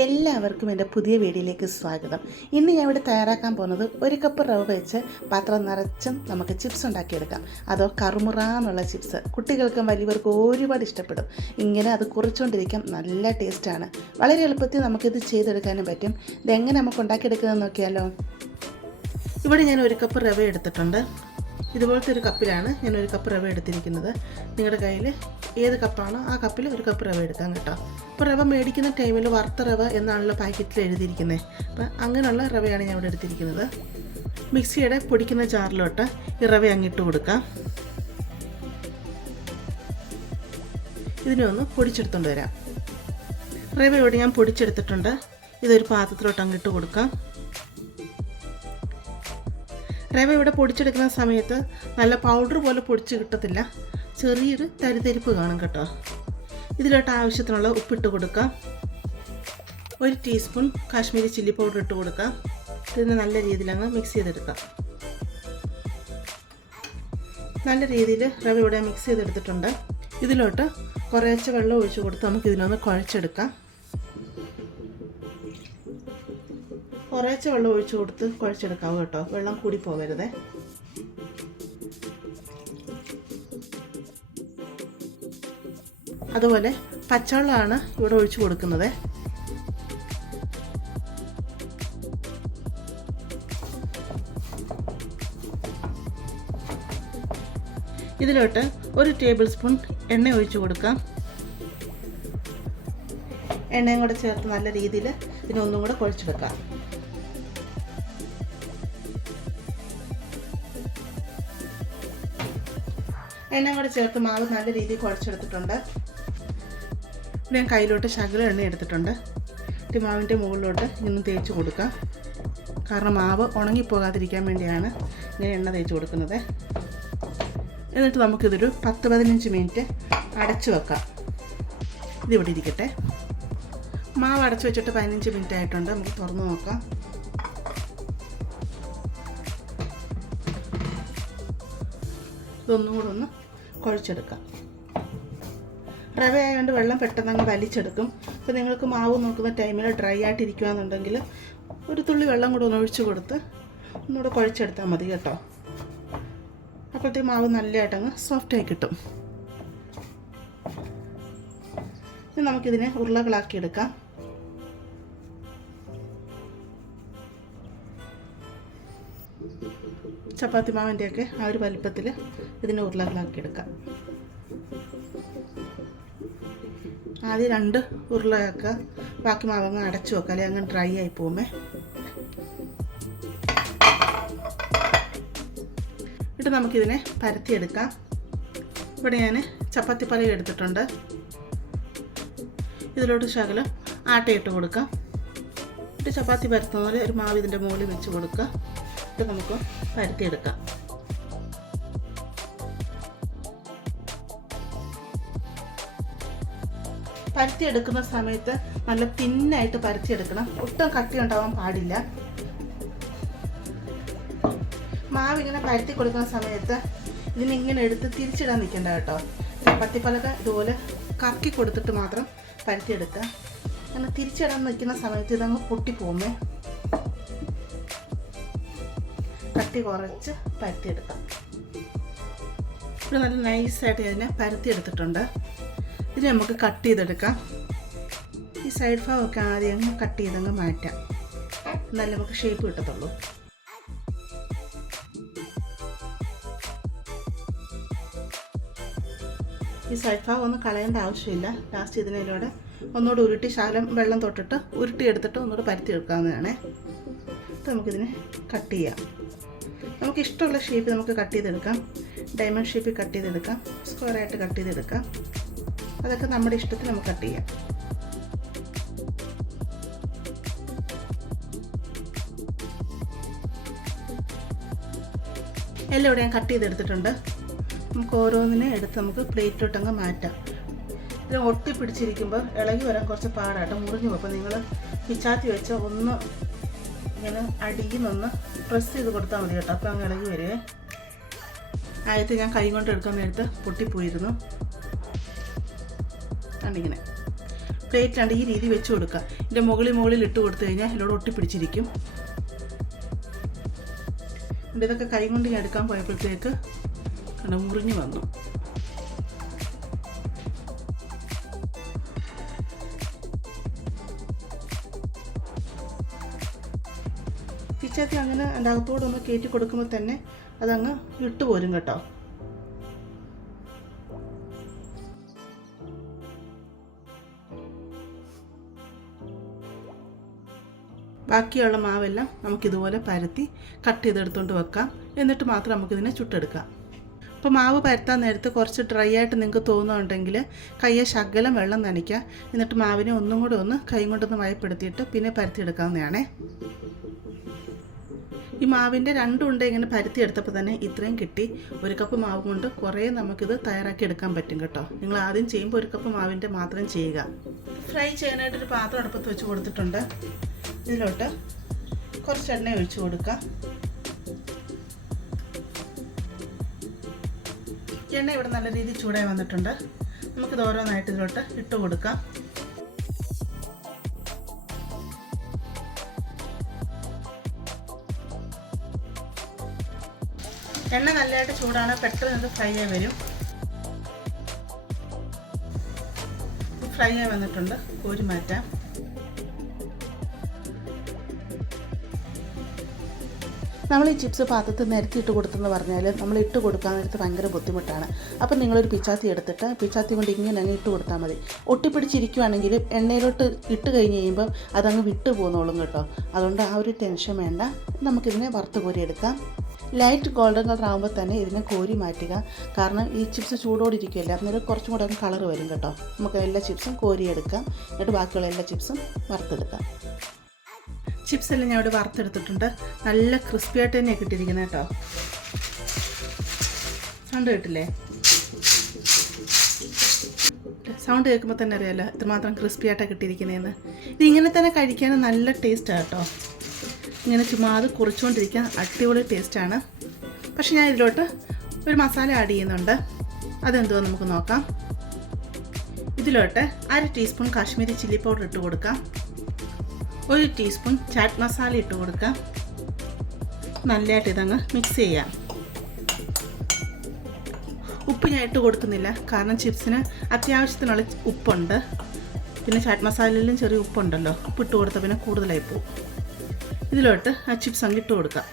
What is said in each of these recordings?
എല്ലാവർക്കും എന്റെ പുതിയ വീഡിയോയിലേക്ക് സ്വാഗതം. ഇന്ന് ഞാൻ ഇവിടെ തയ്യാറാക്കാൻ പോകുന്നത് ഒരു കപ്പ് റവ് വെച്ച് പാത്രം നിറച്ചും നമുക്ക് ചിപ്സ് ഉണ്ടാക്കിയെടുക്കാം. അതോ കറുമുറ എന്നുള്ള ചിപ്സ്. കുട്ടികൾക്കും വലിയവർക്കും ഒരുപാട് ഇഷ്ടപ്പെടും. ഇങ്ങനെ അത് കുറച്ചുകൊണ്ടിരിക്കാം നല്ല ടേസ്റ്റാണ്. വളരെ എളുപ്പത്തിൽ നമുക്കിത് ചെയ്തെടുക്കാനും പറ്റും. ഇതെങ്ങനെ നമുക്ക് ഉണ്ടാക്കിയെടുക്കുന്നതെന്ന് നോക്കിയാലോ. ഇവിടെ ഞാൻ ഒരു കപ്പ് റവ എടുത്തിട്ടുണ്ട്. ഇതുപോലത്തെ ഒരു കപ്പിലാണ് ഞാൻ ഒരു കപ്പ് റവ എടുത്തിരിക്കുന്നത്. നിങ്ങളുടെ കയ്യിൽ ഏത് കപ്പാണോ ആ കപ്പിൽ ഒരു കപ്പ് റവ എടുക്കാം കേട്ടോ. അപ്പോൾ റവ മേടിക്കുന്ന ടൈമിൽ വറുത്ത റവ എന്നാണല്ലോ പാക്കറ്റിൽ എഴുതിയിരിക്കുന്നത് അപ്പം അങ്ങനെയുള്ള റവയാണ് ഞാൻ ഇവിടെ എടുത്തിരിക്കുന്നത്. മിക്സിയുടെ പൊടിക്കുന്ന ജാറിലോട്ട് ഈ റവ അങ്ങിട്ട് കൊടുക്കാം. ഇതിനെ ഒന്ന് പൊടിച്ചെടുത്തുകൊണ്ട് വരാം. റവ ഇവിടെ ഞാൻ പൊടിച്ചെടുത്തിട്ടുണ്ട്. ഇതൊരു പാത്രത്തിലോട്ട് അങ്ങിട്ട് കൊടുക്കാം. റവ ഇവിടെ പൊടിച്ചെടുക്കുന്ന സമയത്ത് നല്ല പൗഡർ പോലെ പൊടിച്ച് കിട്ടത്തില്ല. ചെറിയൊരു തരിതരിപ്പ് കാണും കേട്ടോ. ഇതിലോട്ട് ആവശ്യത്തിനുള്ള ഉപ്പിട്ട് കൊടുക്കാം. ഒരു ടീസ്പൂൺ കാശ്മീരി ചില്ലി പൗഡർ ഇട്ട് കൊടുക്കാം. ഇതിന് നല്ല രീതിയിൽ അങ്ങ് മിക്സ് ചെയ്തെടുക്കാം. നല്ല രീതിയിൽ റവ ഇവിടെ മിക്സ് ചെയ്തെടുത്തിട്ടുണ്ട്. ഇതിലോട്ട് കുറേശ്ശെ വെള്ളം ഒഴിച്ച് കൊടുത്ത് നമുക്ക് ഇതിനൊന്ന് കുഴച്ചെടുക്കാം. കുറേശ്ശെ വെള്ളം ഒഴിച്ചു കൊടുത്ത് കുഴച്ചെടുക്കാവും കേട്ടോ. വെള്ളം കൂടി പോകരുതേ. അതുപോലെ പച്ചവെള്ളമാണ് ഇവിടെ ഒഴിച്ചു കൊടുക്കുന്നത്. ഇതിലോട്ട് ഒരു ടേബിൾ സ്പൂൺ എണ്ണ ഒഴിച്ചു കൊടുക്കാം. എണ്ണയും കൂടെ ചേർത്ത് നല്ല രീതിയിൽ ഇതിനൊന്നും കൂടെ കുഴച്ചെടുക്കാം. എണ്ണ കൂടെ ചേർത്ത് മാവ് നല്ല രീതിയിൽ കുഴച്ചെടുത്തിട്ടുണ്ട്. ഞാൻ കയ്യിലോട്ട് ശകലം എണ്ണ എടുത്തിട്ടുണ്ട്. മാവിന്റെ മുകളിലോട്ട് ഇന്ന് തേച്ച് കൊടുക്കാം. കാരണം മാവ് ഉണങ്ങിപ്പോകാതിരിക്കാൻ വേണ്ടിയാണ് ഇങ്ങനെ എണ്ണ തേച്ച് കൊടുക്കുന്നത്. എന്നിട്ട് നമുക്കിതൊരു പത്ത് പതിനഞ്ച് മിനിറ്റ് അടച്ചു വെക്കാം. ഇതിവിടെ ഇരിക്കട്ടെ. മാവ് അടച്ചു വെച്ചിട്ട് പതിനഞ്ച് മിനിറ്റ് ആയിട്ടുണ്ട്. നമുക്ക് തുറന്നു നോക്കാം. ഇതൊന്നും കൂടെ ഒന്ന് കുഴച്ചെടുക്കാം. റവ ആയതുകൊണ്ട് വെള്ളം പെട്ടെന്ന് അങ്ങ് വലിച്ചെടുക്കും. അപ്പോൾ നിങ്ങൾക്ക് മാവ് നോക്കുന്ന ടൈമിൽ ഡ്രൈ ആയിട്ട് ഇരിക്കുകയാണെന്നുണ്ടെങ്കിൽ ഒരു തുള്ളി വെള്ളം കൂടെ ഒന്ന് ഒഴിച്ച് കൊടുത്ത് ഒന്നുകൂടെ കുഴച്ചെടുത്താൽ മതി കേട്ടോ. അപ്പോഴത്തേക്ക് മാവ് നല്ലതായിട്ടങ്ങ് സോഫ്റ്റായി കിട്ടും. നമുക്കിതിനെ ഉരുളകളാക്കി എടുക്കാം ചപ്പാത്തി മാവിന്റെയൊക്കെ ആ ഒരു വലിപ്പത്തിൽ ഇതിനെ ഉരുളകളാക്കി എടുക്കാം ആദ്യം രണ്ട് ഉരുളയൊക്കെ ബാക്കി മാവങ്ങ് അടച്ചു വെക്കാം. അല്ലെങ്കിൽ അങ്ങ് ഡ്രൈ ആയി പോകുമേ. എന്നിട്ട് നമുക്കിതിനെ പരത്തിയെടുക്കാം. ഇവിടെ ഞാൻ ചപ്പാത്തി പലക എടുത്തിട്ടുണ്ട്. ഇതിലോട്ട് ശകലം ആട്ടയിട്ട് കൊടുക്കാം. എന്നിട്ട് ചപ്പാത്തി പരത്തുന്ന പോലെ ഒരു മാവ് ഇതിന്റെ മുകളിൽ വെച്ച് കൊടുക്കുക ഇത് നമുക്ക് പരത്തിയെടുക്കാം. പരത്തിയെടുക്കുന്ന സമയത്ത് നല്ല തിന്നായിട്ട് പരത്തിയെടുക്കണം. ഒട്ടും കട്ടി ഉണ്ടാവാൻ പാടില്ല. മാവ് ഇങ്ങനെ പരത്തി കൊടുക്കുന്ന സമയത്ത് ഇതിനിങ്ങനെ എടുത്ത് തിരിച്ചിടാൻ നിൽക്കണ്ട കേട്ടോ. ചപ്പാത്തിപ്പലക ഇതുപോലെ കറക്കി കൊടുത്തിട്ട് മാത്രം പരത്തിയെടുക്കുക. അങ്ങനെ തിരിച്ചിടാൻ നിൽക്കുന്ന സമയത്ത് ഇതങ്ങ് പൊട്ടിപ്പോകുമേ. കട്ടി കുറച്ച് പരത്തിയെടുക്കാം. ഇവിടെ നല്ല നൈസായിട്ട് ഇതിനെ പരത്തിയെടുത്തിട്ടുണ്ട്. ഇനി നമുക്ക് കട്ട് ചെയ്തെടുക്കാം. ഈ സൈഡ് ഭാഗമൊക്കെ ആദ്യം അങ്ങ് കട്ട് ചെയ്തങ്ങ് മാറ്റാം. എന്നാലേ നമുക്ക് ഷേപ്പ് കിട്ടത്തുള്ളൂ. ഈ സൈഡ് ഭാഗം ഒന്നും കളയേണ്ട ആവശ്യമില്ല. ലാസ്റ്റ് ഇതിനോടെ ഒന്നുകൂടെ ഉരുട്ടി ശാലം വെള്ളം തൊട്ടിട്ട് ഉരുട്ടി എടുത്തിട്ട് ഒന്നുകൂടെ പരത്തി എടുക്കാവുന്നതാണേ നമുക്കിതിനെ കട്ട് ചെയ്യാം. നമുക്ക് ഇഷ്ടമുള്ള ഷേപ്പ് നമുക്ക് കട്ട് ചെയ്തെടുക്കാം. ഡയമണ്ട് ഷേപ്പിൽ കട്ട് ചെയ്തെടുക്കാം. സ്ക്വയർ ആയിട്ട് കട്ട് ചെയ്തെടുക്കാം. അതൊക്കെ നമ്മുടെ ഇഷ്ടത്തിന് നമുക്ക് കട്ട് ചെയ്യാം. എല്ലാം ഇവിടെ ഞാൻ കട്ട് ചെയ്തെടുത്തിട്ടുണ്ട്. നമുക്ക് ഓരോന്നിനെ എടുത്ത് നമുക്ക് പ്ലേറ്റിലോട്ടങ്ങ് മാറ്റാം. ഇത് ഒട്ടി പിടിച്ചിരിക്കുമ്പോൾ ഇളകി വരാൻ കുറച്ച് പാടാട്ടോ. മുറിഞ്ഞു പോകും. അപ്പോൾ നിങ്ങൾ പിച്ചാത്തി വെച്ച് ഒന്ന് ഇങ്ങനെ അടിയിൽ നിന്ന് പ്രസ് ചെയ്ത് കൊടുത്താൽ മതി കേട്ടോ. അപ്പോൾ അങ്ങ് ഇളകി വരുവേ ആദ്യത്തെ ഞാൻ കൈ കൊണ്ട് എടുക്കാൻ നേരത്ത് പൊട്ടിപ്പോയിരുന്നു. കണ്ടിങ്ങനെ പ്ലേറ്റിലാണ്ട് ഈ രീതി വെച്ച് കൊടുക്കുക ഇതിന്റെ മുകളിൽ മുകളിൽ ഇട്ട് കൊടുത്തു കഴിഞ്ഞാൽ എന്നോട് ഒട്ടിപ്പിടിച്ചിരിക്കും. ഇതൊക്കെ കൈ കൊണ്ട് ഞാൻ എടുക്കാൻ പോയപ്പോഴത്തേക്ക് മുറിഞ്ഞു വന്നു. പിച്ചാത്തി അങ്ങനെ അതിന്റെ അകത്തോടെ ഒന്ന് കയറ്റി കൊടുക്കുമ്പോൾ തന്നെ അതങ്ങ് ഇട്ടുപോരും കേട്ടോ. ബാക്കിയുള്ള മാവെല്ലാം നമുക്കിതുപോലെ പരത്തി കട്ട് ചെയ്തെടുത്തുകൊണ്ട് വെക്കാം. എന്നിട്ട് മാത്രം നമുക്കിതിനെ ചുട്ടെടുക്കാം. അപ്പോൾ മാവ് പരത്താൻ നേരത്ത് കുറച്ച് ഡ്രൈ ആയിട്ട് നിങ്ങൾക്ക് തോന്നുന്നുണ്ടെങ്കിൽ കയ്യെ ശകലം വെള്ളം നനയ്ക്കുക. എന്നിട്ട് മാവിനെ ഒന്നും കൂടെ ഒന്ന് കൈ കൊണ്ടൊന്ന് വയപ്പെടുത്തിയിട്ട് പിന്നെ പരത്തിയെടുക്കാവുന്നതാണേ. ഈ മാവിന്റെ രണ്ടും ഉണ്ട് ഇങ്ങനെ പരുത്തി എടുത്തപ്പോൾ തന്നെ ഇത്രയും കിട്ടി. ഒരു കപ്പ് മാവ് കൊണ്ട് കുറേ നമുക്കിത് തയ്യാറാക്കി എടുക്കാൻ പറ്റും കേട്ടോ. നിങ്ങൾ ആദ്യം ചെയ്യുമ്പോൾ ഒരു കപ്പ് മാവിന്റെ മാത്രം ചെയ്യുക. ഫ്രൈ ചെയ്യാനായിട്ടൊരു പാത്രം അടുപ്പത്ത് വെച്ച് കൊടുത്തിട്ടുണ്ട്. ഇതിലോട്ട് കുറച്ച് എണ്ണ ഒഴിച്ചു കൊടുക്കുക. എണ്ണ ഇവിടെ നല്ല രീതിയിൽ ചൂടായി വന്നിട്ടുണ്ട്. നമുക്കിത് ഓരോന്നായിട്ട് ഇതിലോട്ട് ഇട്ട് കൊടുക്കാം. എണ്ണ നല്ലതായിട്ട് ചൂടാണ്. പെട്ടെന്ന് ഇത് ഫ്രൈ ആയി വരും. ഫ്രൈ ആയി വന്നിട്ടുണ്ട്. കോരി മാറ്റാം. നമ്മൾ ഈ ചിപ്സ് പാത്രത്തിൽ നിരത്തി ഇട്ട് കൊടുത്തെന്ന് പറഞ്ഞാൽ നമ്മൾ ഇട്ട് കൊടുക്കാൻ നേരത്ത് ഭയങ്കര ബുദ്ധിമുട്ടാണ്. അപ്പം നിങ്ങളൊരു പിച്ചാത്തി എടുത്തിട്ട് പിച്ചാത്തി കൊണ്ട് ഇങ്ങനെ അങ്ങ് ഇട്ട് കൊടുത്താൽ മതി. ഒട്ടിപ്പിടിച്ചിരിക്കുവാണെങ്കിൽ എണ്ണയിലോട്ട് ഇട്ട് കഴിഞ്ഞ് കഴിയുമ്പം അതങ്ങ് വിട്ടു പോകുന്നോളും കേട്ടോ. അതുകൊണ്ട് ആ ഒരു ടെൻഷൻ വേണ്ട. നമുക്കിതിനെ വറുത്ത് കോരി എടുക്കാം. ലൈറ്റ് ഗോൾഡൻ കളർ ആകുമ്പോൾ തന്നെ ഇതിനെ കോരി മാറ്റുക. കാരണം ഈ ചിപ്സ് ചൂടോടിരിക്കുകയല്ലേ അന്നേരം കുറച്ചും കൂടെ കളർ വരും കേട്ടോ. നമുക്ക് എല്ലാ ചിപ്സും കോരിയെടുക്കാം. എന്നിട്ട് ബാക്കിയുള്ള എല്ലാ ചിപ്സും വറുത്തെടുക്കാം. ചിപ്സ് എല്ലാം ഞാൻ ഇവിടെ വറുത്തെടുത്തിട്ടുണ്ട്. നല്ല ക്രിസ്പി ആയിട്ട് തന്നെ കിട്ടിയിരിക്കുന്നത് കേട്ടോ. സൗണ്ട് കേട്ടില്ലേ? സൗണ്ട് കേൾക്കുമ്പോൾ തന്നെ അറിയാമല്ലോ ഇത്രമാത്രം ക്രിസ്പി ആയിട്ടാണ് കിട്ടിയിരിക്കുന്നതെന്ന് ഇത് ഇങ്ങനെ തന്നെ കഴിക്കാൻ നല്ല ടേസ്റ്റാണ് കേട്ടോ. ഇങ്ങനെ ചുമ്മാതെ കുറിച്ചുകൊണ്ടിരിക്കാൻ അടിപൊളി ടേസ്റ്റാണ് പക്ഷെ ഞാൻ ഇതിലോട്ട് ഒരു മസാല ആഡ് ചെയ്യുന്നുണ്ട്. അതെന്തോ നമുക്ക് നോക്കാം. ഇതിലോട്ട് അര ടീസ്പൂൺ കാശ്മീരി ചില്ലി പൗഡർ ഇട്ട് കൊടുക്കാം. ഒരു ടീസ്പൂൺ ചാറ്റ് മസാല ഇട്ട് കൊടുക്കാം. നല്ലതായിട്ട് ഇതങ്ങ് മിക്സ് ചെയ്യാം. ഉപ്പ് ഞാൻ ഇട്ട് കൊടുക്കുന്നില്ല. കാരണം ചിപ്സിന് അത്യാവശ്യത്തിനുള്ള ഉപ്പുണ്ട്. പിന്നെ ചാറ്റ് മസാലയിലും ചെറിയ ഉപ്പുണ്ടല്ലോ. ഉപ്പ് ഇട്ട് കൊടുത്താൽ പിന്നെ കൂടുതലായി പോകും. ഇതിലോട്ട് ആ ചിപ്സ് അങ്ങ് ഇട്ട് കൊടുക്കാം.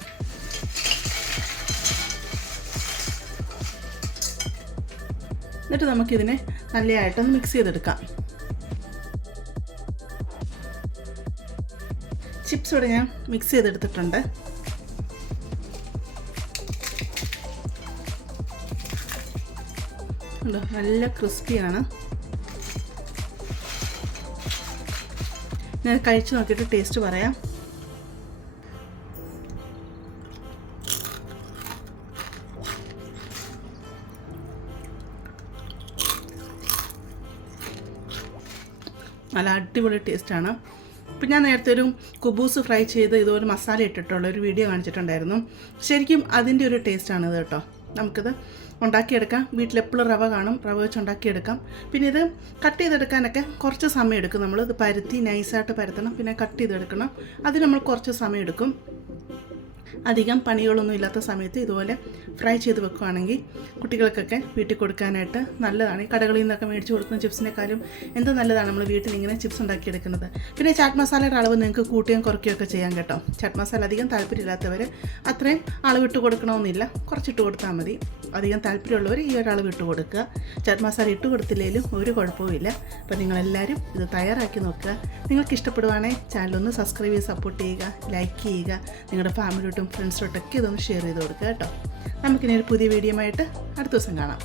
എന്നിട്ട് നമുക്കിതിനെ നല്ലതായിട്ടൊന്ന് മിക്സ് ചെയ്തെടുക്കാം. ചിപ്സ് ഇവിടെ ഞാൻ മിക്സ് ചെയ്തെടുത്തിട്ടുണ്ട്. നല്ല ക്രിസ്പിയാണ് ഞാൻ കഴിച്ചു നോക്കിയിട്ട് ടേസ്റ്റ് പറയാം. നല്ല അടിപൊളി ടേസ്റ്റാണ്. ഇപ്പം ഞാൻ നേരത്തെ ഒരു കുബൂസ് ഫ്രൈ ചെയ്ത് ഇതുപോലെ മസാല ഇട്ടിട്ടുള്ള ഒരു വീഡിയോ കാണിച്ചിട്ടുണ്ടായിരുന്നു. ശരിക്കും അതിന്റെ ഒരു ടേസ്റ്റാണിത് കേട്ടോ. നമുക്കിത് ഉണ്ടാക്കിയെടുക്കാം. വീട്ടിലെപ്പോഴും റവ കാണും. റവ വെച്ച് ഉണ്ടാക്കിയെടുക്കാം. പിന്നെ ഇത് കട്ട് ചെയ്തെടുക്കാനൊക്കെ കുറച്ച് സമയം എടുക്കും നമ്മൾ ഇത് പരുത്തി നൈസായിട്ട് പരത്തണം. പിന്നെ കട്ട് ചെയ്തെടുക്കണം. അതിന് നമ്മൾ കുറച്ച് സമയം എടുക്കും അധികം പണികളൊന്നും ഇല്ലാത്ത സമയത്ത് ഇതുപോലെ ഫ്രൈ ചെയ്ത് വെക്കുകയാണെങ്കിൽ കുട്ടികൾക്കൊക്കെ വീട്ടിൽ കൊടുക്കാനായിട്ട് നല്ലതാണ്. ഈ കടകളിൽ നിന്നൊക്കെ മേടിച്ച് കൊടുക്കുന്ന ചിപ്സിനേക്കാളും എന്ത് നല്ലതാണ് നമ്മൾ വീട്ടിൽ ഇങ്ങനെ ചിപ്സ് ഉണ്ടാക്കിയെടുക്കുന്നത്. പിന്നെ ചാറ്റ് മസാലയുടെ അളവ് നിങ്ങൾക്ക് കൂട്ടുകയും കുറയ്ക്കുകയൊക്കെ ചെയ്യാൻ കേട്ടോ. ചാറ്റ് മസാല അധികം താല്പര്യമില്ലാത്തവർ അത്രയും അളവിട്ട് കൊടുക്കണമെന്നില്ല. കുറച്ചിട്ട് കൊടുത്താൽ മതി. അധികം താല്പര്യമുള്ളവർ ഈ ഒരളവ് ഇട്ട് കൊടുക്കുക. ചാറ്റ് മസാല ഇട്ട് കൊടുത്തില്ലെങ്കിലും ഒരു കുഴപ്പവുമില്ല അപ്പോൾ നിങ്ങളെല്ലാവരും ഇത് തയ്യാറാക്കി നോക്കുക. നിങ്ങൾക്ക് ഇഷ്ടപ്പെടുവാണെങ്കിൽ ചാനലൊന്ന് സബ്സ്ക്രൈബ് ചെയ്ത് സപ്പോർട്ട് ചെയ്യുക ലൈക്ക് ചെയ്യുക. നിങ്ങളുടെ ഫാമിലിയോട്ടും ഫ്രണ്ട്സിലോട്ടൊക്കെ ഇതൊന്ന് ഷെയർ ചെയ്ത് കൊടുക്കുക കേട്ടോ. നമുക്കിനി ഒരു പുതിയ വീഡിയോ ആയിട്ട് അടുത്ത ദിവസം കാണാം.